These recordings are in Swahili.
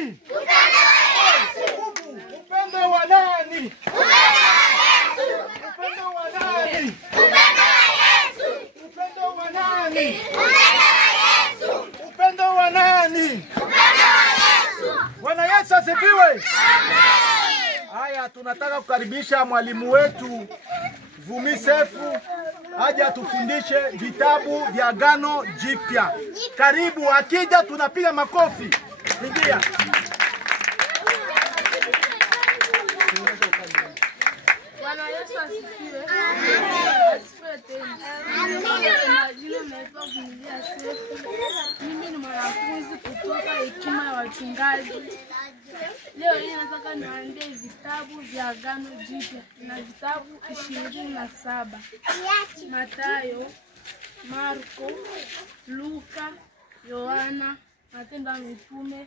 nani? Upendo wa nani? Upendo wa nani? Upendo wa nani? Upendo wa nani? Bwana Yesu asifiwe. Haya, tunataka kukaribisha mwalimu wetu Vumi Sefu aje atufundishe vitabu vya Agano Jipya. Karibu, akija tunapiga makofi. Ingia. Bwana Yesu asifiwe. Asifiwe tena. Mimi ni mwanafunzi kutoka Hekima ya Wachungaji. Leo hii nataka niwaambie vitabu vya Agano Jipya. Na vitabu 27. Mathayo, Marko, Luka, Yohana, Matendo ya Mitume,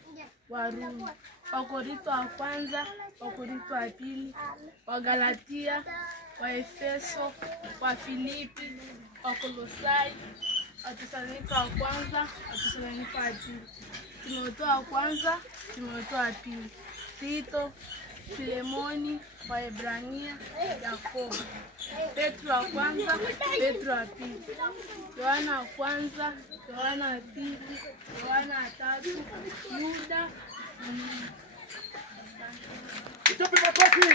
Warumi, Wakorintho wa kwanza, Wakorintho wa pili, Wagalatia, Waefeso, Wafilipi, Wakolosai, Watesalonika wa kwanza, Watesalonika wa pili, Timotheo wa kwanza, Timotheo wa pili, Tito, Filemoni, Waebrania, Yakobo, Petro wa kwanza, Petro wa pili, Yohana wa kwanza, Yohana wa pili, Yohana wa tatu, Yuda. Tupe makofi.